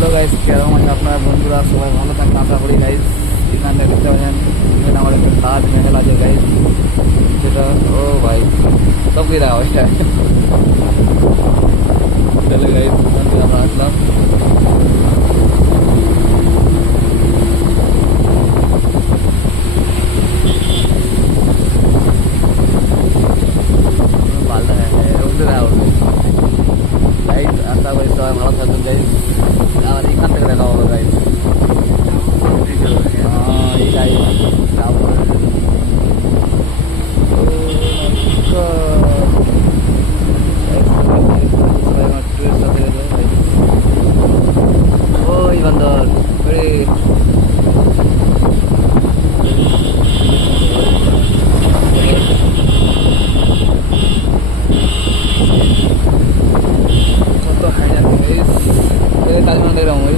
Hello guys, কেমন আছে আপনার বন্ধুরা? সবাই ভালো থাকবেন আশা করি গাইস। এখানে দেখতে পাচ্ছেন এখানে আমার একটা তাজমহল আছে গাইস, যেটা ও ভাই সব কি আওয়াজটা চলে গাইস, আমরা আসলাম। ভালো গাইস, আশা করি সবাই ভালো থাকবেন গাইস। আর এখান থেকে দেখা হবে গাইস। এই গাইস ওই বান্দর কত হাই জানি তাজমহল দেখলাম ওই